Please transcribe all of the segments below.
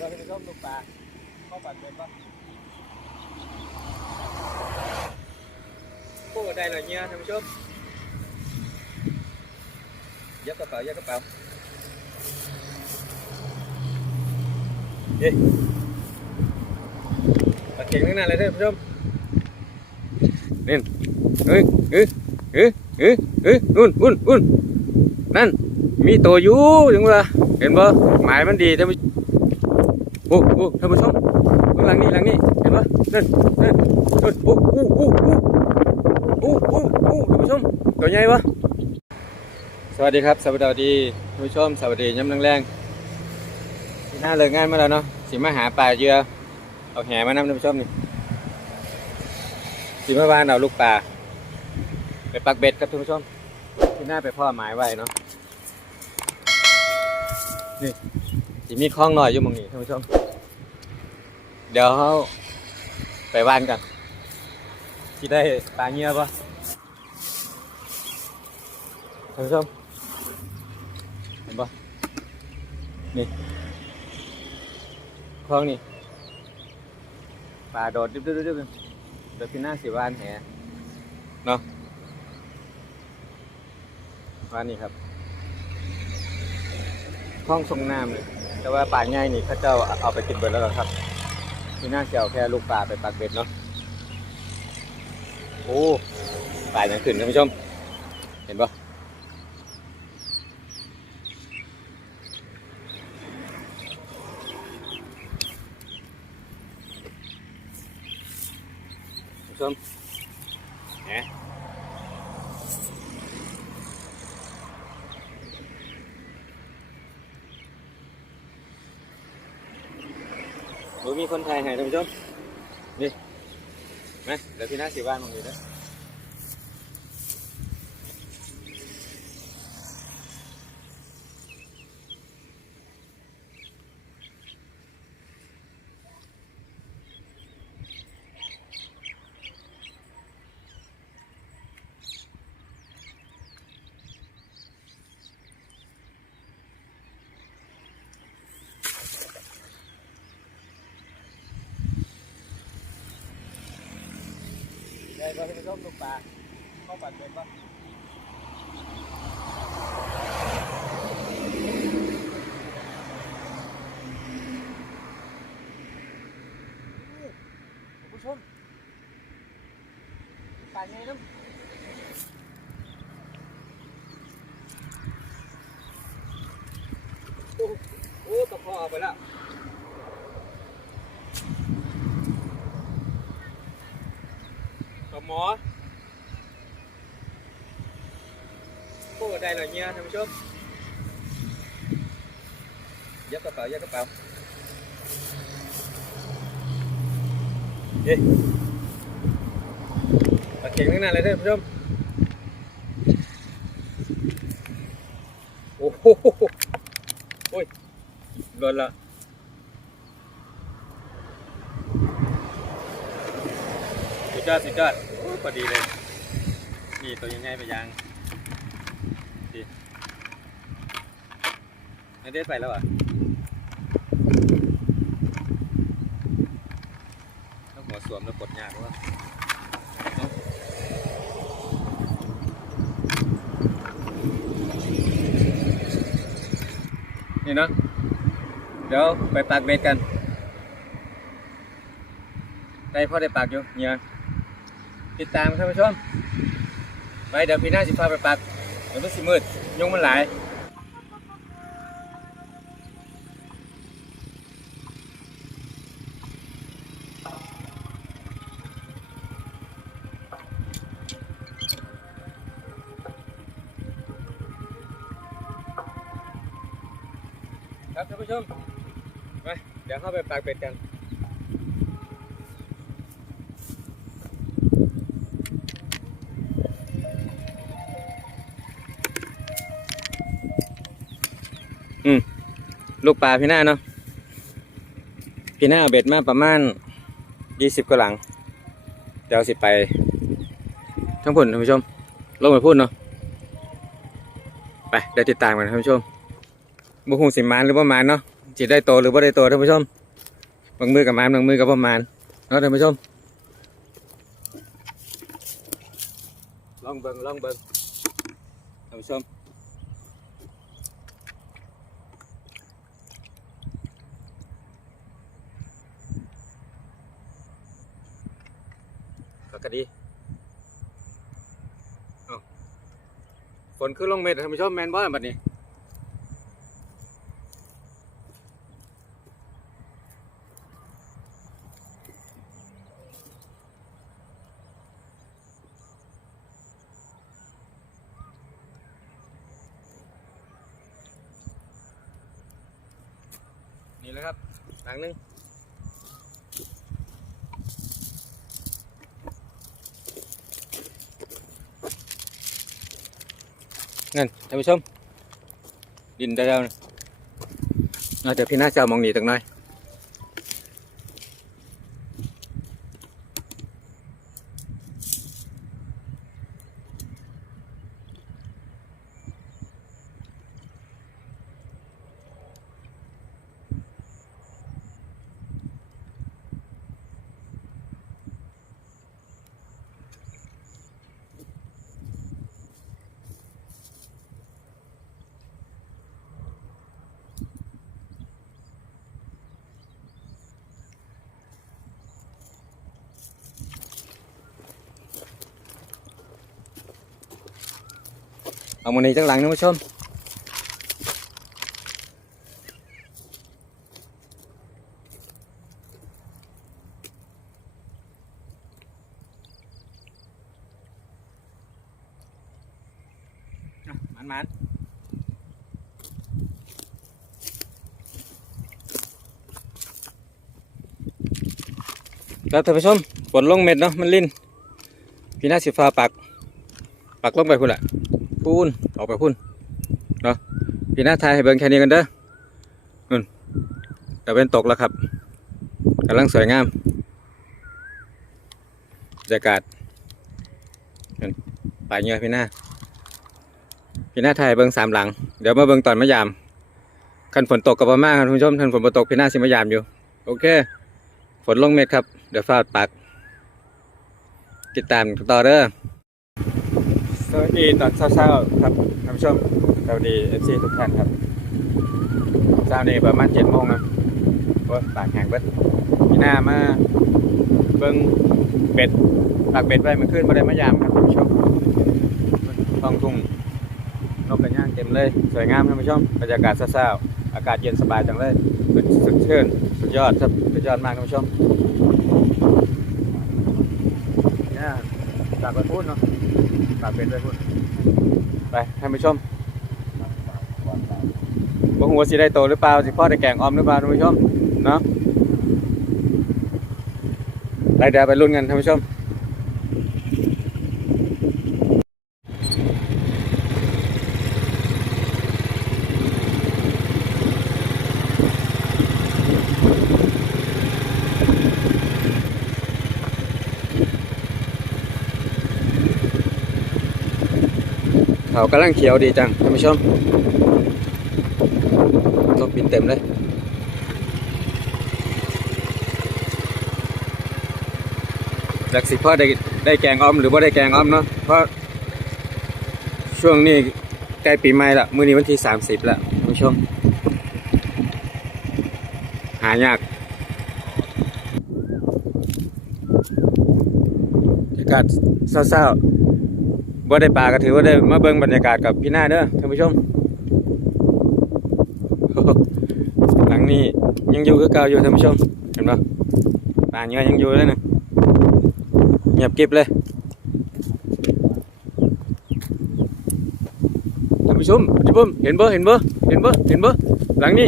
ก็ท่านผู้ชมลูกปลาข้าปัดเป็นปะโอ้ได้เลยเนี่ยท่านผู้ชมยัดกระเป๋ายัดกระเป๋าเย้ปลาเก่งทั้งนั้นเลยท่านผู้ชมเฮ้ยเฮ้ยเฮ้ยเฮ้ยเฮ้ยนู่นอุ่นอุ่นนั่นมีตัวอยู่จังวะเห็นบ่หมายมันดีท่านผู้ โอ้โอ้ท่านผู้ชมข้างหลังนี่หลังนี่เห็นบ่นั่นนั่นนั่นโอ้โอ้โอ้โอ้โอ้โอ้โอ้ท่านผู้ชมตัวใหญ่ปะสวัสดีครับสวัสดีท่านผู้ชมสวัสดีย้ำแรงๆที่หน้าเลิกงานมาแล้วเนาะสิมาหาปลาเยื่อเอาแหมานำท่านผู้ชมนี่สิมาวานเอาลูกปลาไปปักเบ็ดครับท่านผู้ชมที่หน้าไปพ่อหมายไว้เนาะนี่สิมีคลองหน่อยอยู่มองนี้ท่านผู้ชม เดี๋ยวเขาไปว่านกันที่ได้ปลาเงี้ยปะท่านผู้ชมเห็นปะนี่คลองนี่ปลาโดดดิบดิบดิบดิบเดี๋ยวพี่หน้าสิว่านแหเนาะว่านนี่ครับห้องทรงน้ำเลยแต่ว่าป่าง่ายนี่เขาเจ้าเอาไปกินเบิดแล้วครับ ที่น่าเสียวแค่ลูกปลาไปปักเบ็ดเนาะโอ้ป่ายังขึ้นท่านผู้ชม เห็นปะท่านผู้ชมแหม โอ้ยมีคนไทยให้ท่านผู้ชมนี่มเดี๋ยวพี่น้าสีบ้านมองดูนะ ก็ท่านผู้ชมลูกปลาเข้าปัดเป็นปะท่นผู้ชมปลาไงน้ำโอ้โอ้ตะพอไปแล้ว กับหมอโอ้ได้เลยเนี่ยท่านผู้ชมยัดกระเป๋ายัดกระเป๋าเฮ้ยปลาเก่งทั้ งนั้นเลยท่านผู้ชมโอ้โหโอ้ยโดนละสุดยอดสุดยอดโอ้ยพอดีเลย นี่ตัวยังไงไปยัง ได้ไปแล้วอะต้องหัวสวมแล้วกดยากว่านี่เนาะเดี๋ยวไปปากเบ็ดกันได้พ่อได้ปากอยู่เนี่ยติดตามท่านผู้ชมไปเดี๋ยวพี่หน้าสิพาไปปักเดี๋ยวมันสิมืดยุงมันหลาย ครับท่านผู้ชมไปเดี๋ยวเข้าไปปากเป็ดกันอืมลูกปลาพี่หน้าเนาะพี่หน้าเอาเบ็ดมาประมาณยี่สิบกว่าหลัง เดี๋ยวสิไป ทั้งผลท่านผู้ชมลงไปพูดเนาะไปเดี๋ยวติดตามกันท่านผู้ชม บุคงสิมานหรือว่ามานเนาะจิตได้โตหรือบ่ได้โตท่านผู้ชมบางมือกับมานบางมือกับประมาณเนาะท่านผู้ชมลองเบิงลองเบิงท่านผู้ชมก็ดีฝนขึ้นลงเม็ดท่านผู้ชมแมนบ่บัดนี้ แหละครับ หลังนึงนั่นท่านผู้ชมดินได้แล้วนะเดี๋ยวพี่น่าจะมองหนีตรงหน่อย เอามองหนีจังหลังท่านผู้ชมมันมันครับท่านผู้ชมฝนลงเม็ดเนาะมันลิ้นพี่น่าสิฟ้าปัก ปักลงไปพุ่นละ พูนออกไปพุ่นเนาะพี่น่าทายให้เบิ่งแค่นี้กันเด้อนู่นต่เป็นตกแล้วครับกำลังสวยงามบรรยากาศนั่นป่าเหงือพี่น่าพี่หน้าไทยเบิ้งสามหลัง เดี๋ยวมาเบิ้งตอนมะยามคันฝนตกกับประมาครับคุณผู้ชมคันฝนตกพี่หน้าสิมะยามอยู่ โอเค ฝนลงเม็ดครับ เดี๋ยวฟาดปากติดตามต่อเด้อ วัสดีตอนเช้าๆครับท่านผู้ชมสวัสดีเอฟซีทุกท่านครับเช้านี้ประมาณเจ็ดโมงนะโอ้ยปากแห้งเบิดพี่หน้ามาเบิ้งเป็ดปากเป็ดไว้มันขึ้นมาได้มะยามครับท่านผู้ชมท้องทุ่งนกกระย่างเต็มเลย สวยงามท่านผู้ชมบรรยากาศเศร้าๆอากาศเย็นสบายจังเลยสุดสุดชื่นสุดยอดครับสุดยอดมากท่านผู้ชมเนี่ยตากไปพูดเนาะาเป็นไปพุ่นไปท่านผู้ชมบ่หัวสิได้โตหรือเปล่าสิพ่อได้แกงออมหรือเปล่าท่านผู้ชมเนาะไปเดี๋ยวไปรุ่นกันท่านผู้ชม เขากำลังเขียวดีจังท่านผู้ชมนกบินเต็มเลยจากสิพ่อได้ได้แกงอ้อมหรือว่าได้แกงอ้อมเนาะเพราะช่วงนี้ใกล้ปีใหม่ละมื้อนี้วันที่30ละท่านผู้ชม หายากบรรยากาศเศร้าๆ บ่ได้ปลาก็ถือว่าได้มาเบิ่งบรรยากาศกับพี่หน้าเด้อท่านผู้ชม หลังนี้ยังอยู่คือเก่าอยู่ท่านผู้ชม เห็นปะปลาเนื้อยังอยู่เลยนะเงียบกริบเลยท่านผู้ชมท่านผู้ชมเห็นบ่เห็นบ่เห็นบ่เห็นบ่หลังนี้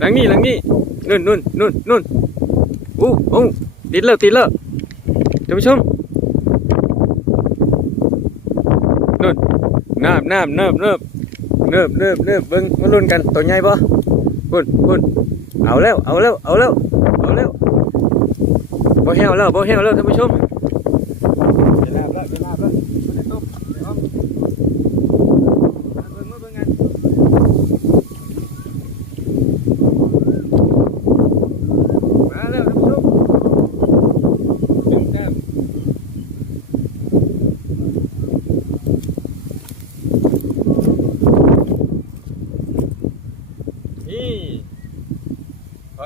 หลังนี้หลังนี้นู่นนู่นนู่นนู่นอู้อู้ติดแล้วติดแล้วท่านผู้ชม น้ำน้ำเนิบเนิบเนิบเนิบเนิบเบิ้งมาลุ้นกันตัวใหญ่ปะพุ่นพุ่นเอาแล้วเอาแล้วเอาแล้วเอาแล้วบ่แห้วแล้วบ่แห้วแล้วท่านผู้ชมเดี๋ยวลาบแล้วเดี๋ยวลาบแล้วมาได้ต้มเดี๋ยวเอามาเบิ่งมาเบิ่งกัน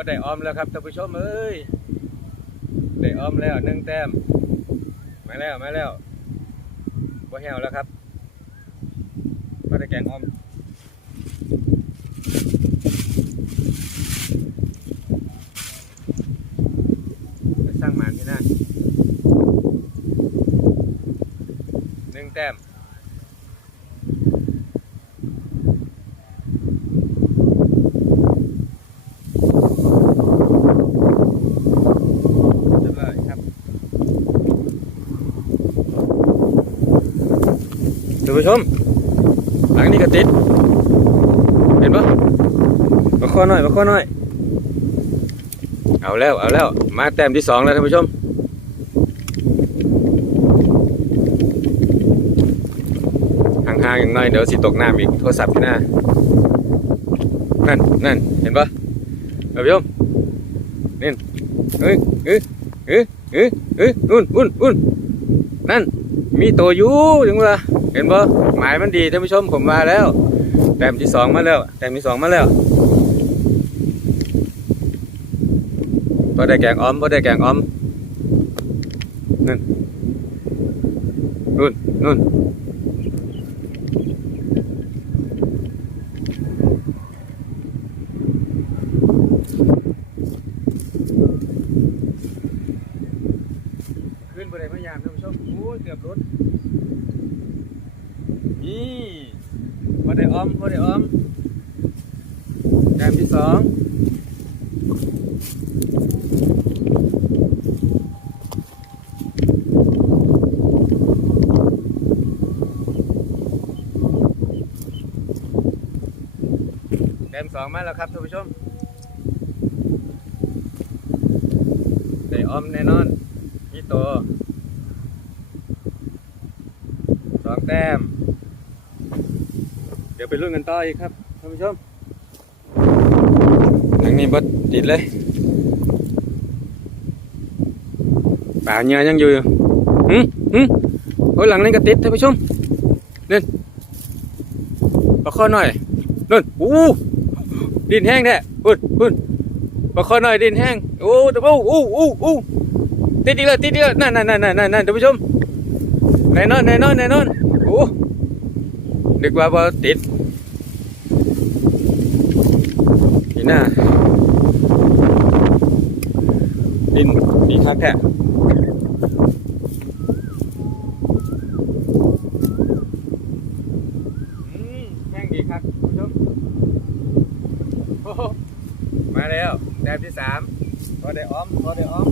ได้ออ มแล้วครับท่านผู้ชมเอ้ยได้ออมแล้วหนึ่งแต้มมาแล้วมาแล้วบ่แหวแล้วครับก็ได้แกงออมสร้างหมานที่นั่นหนึ่งแต้ม เรียบร้อยครับท่าน ผู้ชม หลังนี้ก็ติด เห็นปะมาข้อหน่อยมาข้อหน่อย เอาแล้วเอาแล้ว มาแต้มที่สองแล้วท่านผู้ชมห่างๆอย่างน้อยเดี๋ยวสิตกน้ำอีกโทรศัพท์ที่หน้า นั่นนั่นเห็นปะท่านผู้ชมนี่เอ้ยเอ้ยเอ้ยเอ้ยเอ้ยอุ่นอุ่นอุ่นนั่น มีตัวอยู่ยังวะ เห็นบ่หมายมันดีท่านผู้ชมผมมาแล้ว แต้มที่สองมาแล้ว แต้มที่สองมาแล้วพอได้แกงออมพอได้แกงออมนั่นนู่นนู่นขึ้นไปเลยพยายามท่านผู้ชมโอ้ยเกือบรถนี่พอได้ออมพอได้ออมแต้มที่สองแต้มส องมาแล้วครับท่านผู้ชมได้ออมแน่นอนมีตัวสองแต้ม เดี๋ยวไปรุ่นกันต่ออีกครับท่านผู้ชมทางนี้บดติดเลยป่าเนื้อยังอยู่อยู่หืมหืมโอ้ยหลังนั้นก็ติดท่านผู้ชมเดินประคอหน่อยนู่นอู้ ดินแห้งแท้พุ่นพุ่นประคอหน่อยดินแห้งโอ้ตะปูอู้อู้อู้ติดอีกแล้วติดอีกแล้วนั่นนั่นนั่นนั่นนั่นท่านผู้ชมแน่นอนแน่นอนแน่นอนโอ้นึกว่าบ่ติดนี่น่าดินดีคักแท้อืมแห้งดีครับคุณผู้ชมโอ้โหมาแล้วแต้มที่สามพอได้อ้อมพอได้อ้อม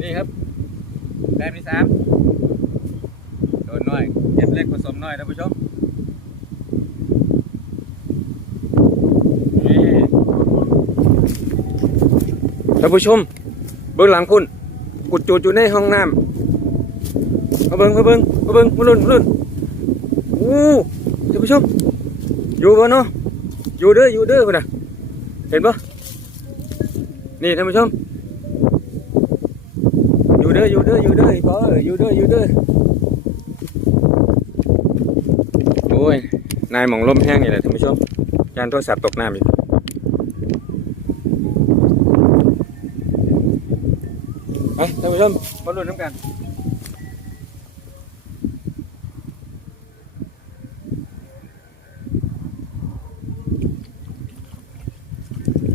นี่ครับแต้มที่สามโดนน้อยเย็บเล็กผสมน้อยท่านผู้ชมนี่ท่านผู้ชม เบื้องหลังคุณกุดจูดอยู่ในห้องน้ำมาเบิ้งมาเบิ้งมาเบิ้งมาลุ่นมาลุ่นอู้ท่านผู้ชม อยู่ปะเนาะอยู่เด้ออยู่เด้อปะนะเห็นปะนี่ท่านผู้ชม เด้ออยู่เด้ออยู่เด้อขอเอ้ยอยู่เด้ออยู่เด้อโอ้ยนายมองลมแห้งนี่แหละท่านผู้ชมยานโทรศัพท์ตกน้ำอีกไปท่านผู้ชมมาลุ้นน้ำกัน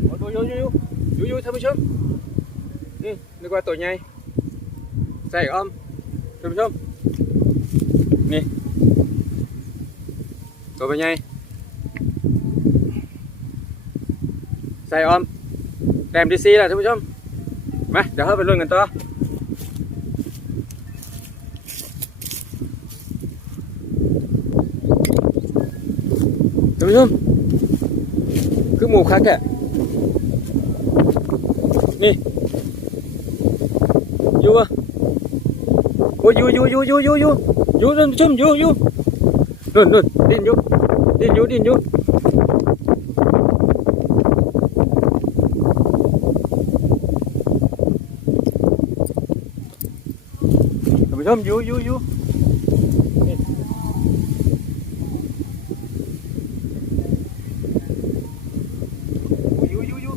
โอ้ยอยู่อยู่อยู่อยู่อยู่ท่านผู้ชมนี่นึกว่าตัวใหญ่ ใส่อ้อมท่านผู้ชมนี่ตัวเป็นไงใส่ออมแต้มที่สี่แล้ วท่านผู้ชมมาเดี๋ยวเราไปลุ้นกันต่อท่านผู้ชม คือหมูคักแกะนี่อยู่ปะโอ้ยอยู่อยู่อยู่อยู่อยู่อยู่อยู่ท่านผู้ชมอยู่อยู่นู่นนู่นดิ้นอยู่ดิ้นอยู่ดิ้นอยู่ ท่านผู้ชมอยู่อยู่อยู่นี่อยู่อยู่อยู่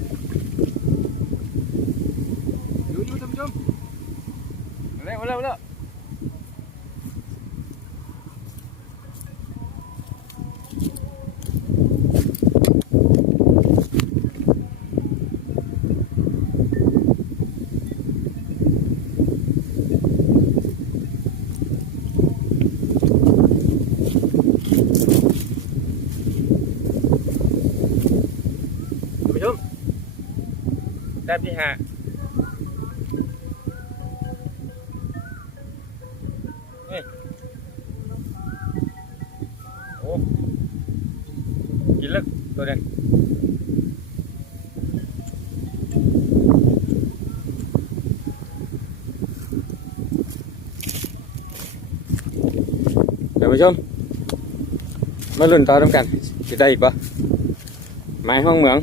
ต้มที่ห้านี่โอ้กินเลิกตัวเด่นเดี๋ยวผู้ชมมาลุ้นต่อทำกันจะได้อีกปะไม้ห้องเหมือง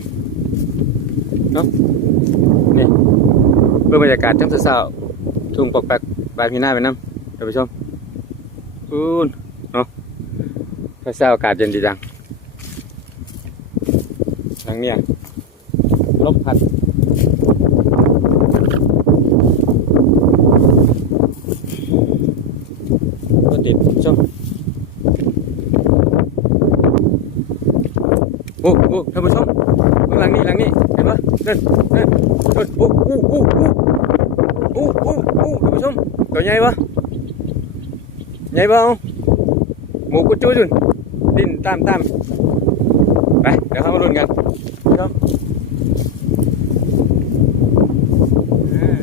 เนาะ เพื่อบรรยากาศจังเศร้าๆทุ่งปกแปกบายพีหน้าไปน้ำเดี๋ยวไปชมอูนเนาะเศร้าๆอากาศเย็นดีจังหลังเนี่ยลมพัดก็ติดชมโอ้โอ้ท่านผู้ชมหลังนี้หลังนี้เห็นปะนั่นนั่นนั่นโอ้โอ้โอ้ โอ้โอ้โอ้โอ้ท่านผู้ชมตัวใหญ่ปะใหญ่ปะเอาหมูกุดจูจุนดินตามตามไปเดี๋ยวเข้ามาลุ้นกันผู้ชมอ่า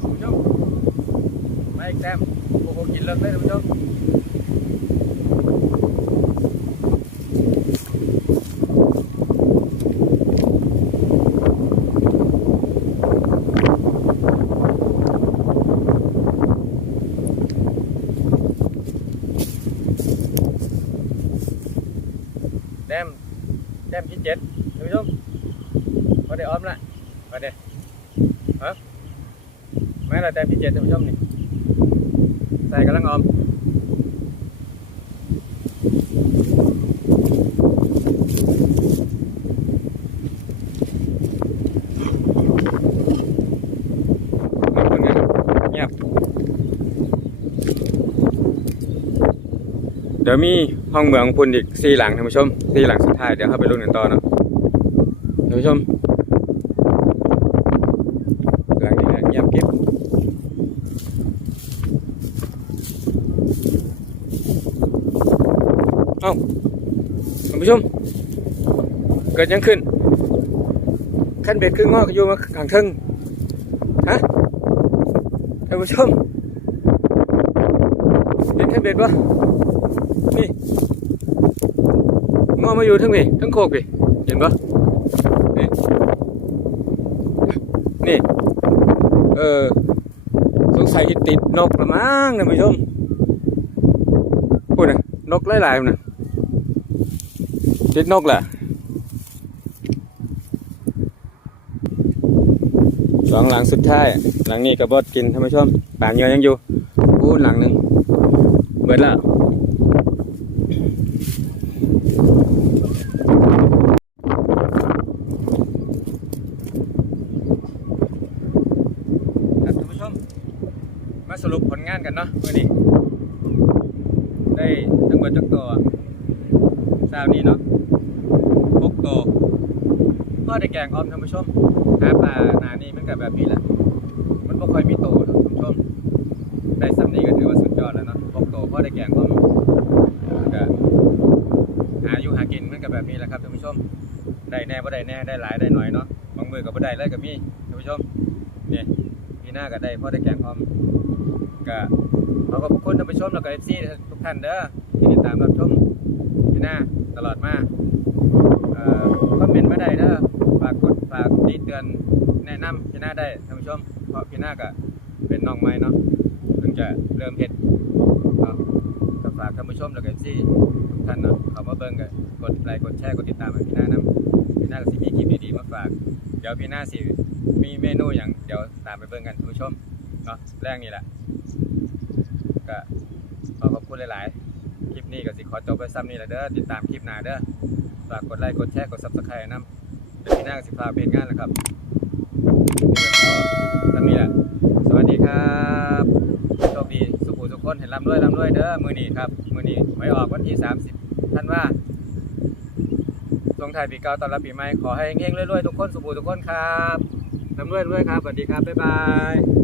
ท่านผู้ชมมาอีกแต้มโอ้โหกินเลิกเลยท่านผู้ชม แต้มแต้มที่เจ็ดท่านผู้ชมพอได้ออมละมาเด้ฮะแม่ละแต้มที่เจ็ ดท่านผู้ชมนี่ใส่กำลังออมมาคนงานเงียบเดี๋ยวมี ห้องเมืองพุ่นอีกสี่หลังท่านผู้ชมสี่หลังสุดท้ายเดี๋ยวเข้าไปลุ้นกันต่อเนาะท่านผู้ชม หลังนี้นะเงียบเก็บเอ้าท่านผู้ชม เกิดยังขึ้นขั้นเบ็ดขึ้นงอกอยู่มาขังทึงฮะท่านผู้ชมเห็นขั้นเบ็ดปะ นี่ง อมาอยู่ทั้งนี่ทั้งโคกดิเห็นปะนี่นี่ เออสงสัยติดนกละมั้งท่านผู้ชมพูดนะนกหลายๆนะติดนกแหละสองหลังสุดท้าย หลังนี้กระบดกินท่านผู้ชมปางเยอะยังอยู่พูดหลังหนึ่งเบิดแล้ว ครับท่านผู้ชม มาสรุปผลงาน กันเนาะวันนี้ ได้ทั้งหมดจักตัวเช้านี้เนาะหกตัวก็ได้แกงออมท่านผู้ชมหาปลาหนานี่มันกับแบบนี้แหละ มันบ่ค่อยมีโตท่านผู้ชมได้ซ้ำนี้ก็ถือว่าสุดยอดแล้วเนาะหกตัวก็ได้แกงออมก็หาอยู่หากินมันกับแบบนี้แหละครับท่านผู้ชม ได้แน่บ่ได้แน่ได้หลายได้หน่อยเนาะบางมือก็บ่ได้เลยก็มีท่านผู้ชมนี่พี่หน้าก็ได้พอได้แกงออมก็ ขอขอบคุณท่านผู้ชมแล้วก็ FC ทุกท่านเด้อที่ติดตามรับชมพี่หน้าตลอดมาเอ่อคอมเมนต์มาได้เด้อฝากกดฝากติเตือนแนะนำพี่หน้าได้ท่านผู้ชม เพราะพี่หน้าก็เป็นน้องใหม่เนาะเพิ่งจะเริ่มเฮ็ดเนาะก็ฝากท่านผู้ชมแล้วก็ FC ทุกท่านเนาะเข้ามาเบิ่งก็กดไลค์กดแชร์กดติดตามให้พี่หน้านำพี่นาก็สิมีคลิปดีๆมาฝาก เดี๋ยวพี่นาสิมีเมนูอย่างเดี๋ยวตามไปเบิ่งกันท่านผู้ชมเนาะแรกนี่แหละ ก็ขอขอบคุณหลาย ๆ คลิปนี้ก็สิขอจบไปซ้ำนี่แหละเด้อติดตามคลิปหน้าเด้อฝากกดไลค์กดแชร์กด Subscribe นำเดี๋ยวพี่นาก็สิพาเป็นงานแล้วครับนี่ก็ขอซ้ำนี่แหละสวัสดีครับโชคดีสุขุทุกคนเห็นร่ำรวยร่ำรวยเด้อมือนี้ครับมือนี้ไม่ออกวันที่ 30ท่านว่าส่งท้ายปีเก่าตอนรับปีใหม่ขอให้เฮงๆรวยๆทุกคนสุขูทุกคนครับน้ำรวยครับสวัสดีครับบ๊ายบาย